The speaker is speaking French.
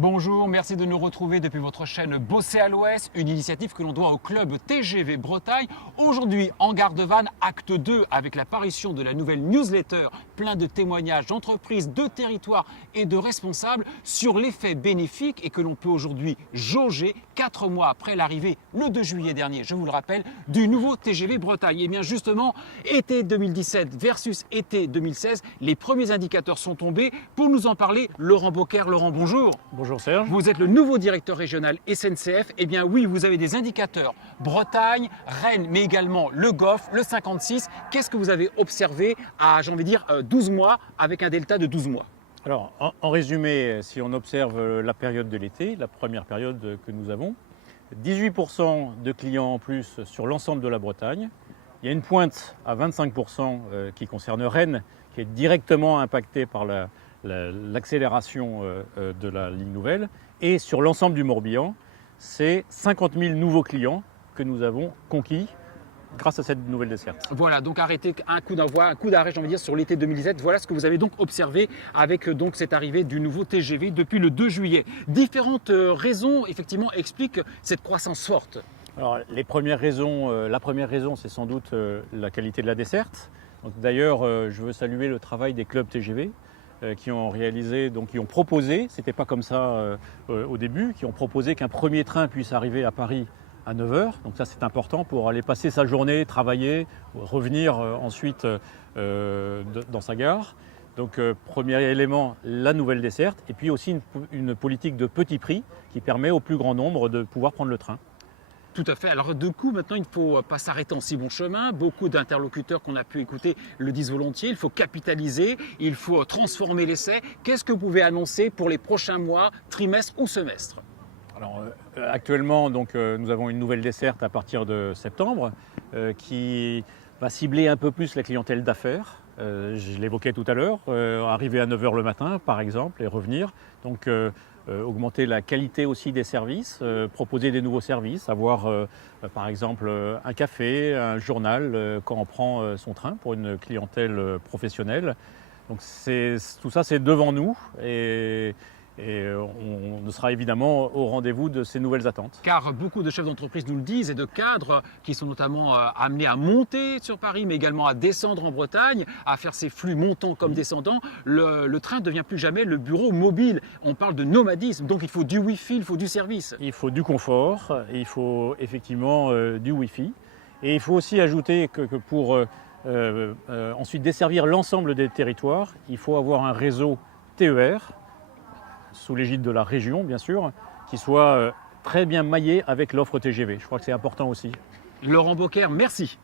Bonjour, merci de nous retrouver depuis votre chaîne Bosser à l'Ouest, une initiative que l'on doit au club TGV Bretagne. Aujourd'hui, en Gare de Vannes, acte 2, avec l'apparition de la nouvelle newsletter, plein de témoignages d'entreprises, de territoires et de responsables sur l'effet bénéfique et que l'on peut aujourd'hui jauger 4 mois après l'arrivée, le 2 juillet dernier, je vous le rappelle, du nouveau TGV Bretagne. Et bien justement, été 2017 versus été 2016, les premiers indicateurs sont tombés. Pour nous en parler, Laurent Bocquer. Laurent, bonjour. Bonjour Serge. Vous êtes le nouveau directeur régional SNCF. Eh bien oui, vous avez des indicateurs Bretagne, Rennes, mais également le Goff, le 56. Qu'est-ce que vous avez observé à, j'ai envie de dire, 12 mois avec un delta de 12 mois? Alors, en résumé, si on observe la période de l'été, la première période que nous avons, 18% de clients en plus sur l'ensemble de la Bretagne. Il y a une pointe à 25% qui concerne Rennes, qui est directement impactée par l'accélération de la ligne nouvelle. Et sur l'ensemble du Morbihan, c'est 50 000 nouveaux clients que nous avons conquis grâce à cette nouvelle desserte. Voilà, donc arrêtez un coup d'envoi, un coup d'arrêt, j'ai envie de dire, sur l'été 2017. Voilà ce que vous avez donc observé avec donc cette arrivée du nouveau TGV depuis le 2 juillet. Différentes raisons, effectivement, expliquent cette croissance forte. Alors, la première raison, c'est sans doute la qualité de la desserte. D'ailleurs, je veux saluer le travail des clubs TGV qui ont réalisé, donc qui ont proposé, c'était pas comme ça au début, qui ont proposé qu'un premier train puisse arriver à Paris à 9 h. Donc ça, c'est important pour aller passer sa journée, travailler, revenir ensuite dans sa gare. Donc premier élément, la nouvelle desserte, et puis aussi une politique de petit prix qui permet au plus grand nombre de pouvoir prendre le train. Tout à fait. Alors du coup, maintenant, il ne faut pas s'arrêter en si bon chemin. Beaucoup d'interlocuteurs qu'on a pu écouter le disent volontiers. Il faut capitaliser, il faut transformer l'essai. Qu'est-ce que vous pouvez annoncer pour les prochains mois, trimestres ou semestres? Alors, actuellement, donc, nous avons une nouvelle desserte à partir de septembre qui va cibler un peu plus la clientèle d'affaires. Je l'évoquais tout à l'heure, arriver à 9 h le matin par exemple et revenir. Donc augmenter la qualité aussi des services, proposer des nouveaux services, avoir par exemple un café, un journal quand on prend son train pour une clientèle professionnelle. Donc tout ça c'est devant nous et on sera évidemment au rendez-vous de ces nouvelles attentes. Car beaucoup de chefs d'entreprise nous le disent et de cadres qui sont notamment amenés à monter sur Paris mais également à descendre en Bretagne, à faire ces flux montants comme descendants. Le train ne devient plus jamais le bureau mobile. On parle de nomadisme, donc il faut du Wi-Fi, il faut du service. Il faut du confort, il faut effectivement du Wi-Fi et il faut aussi ajouter que pour ensuite desservir l'ensemble des territoires, il faut avoir un réseau TER sous l'égide de la région, bien sûr, qui soit très bien maillé avec l'offre TGV. Je crois que c'est important aussi. Laurent Bocquer, merci.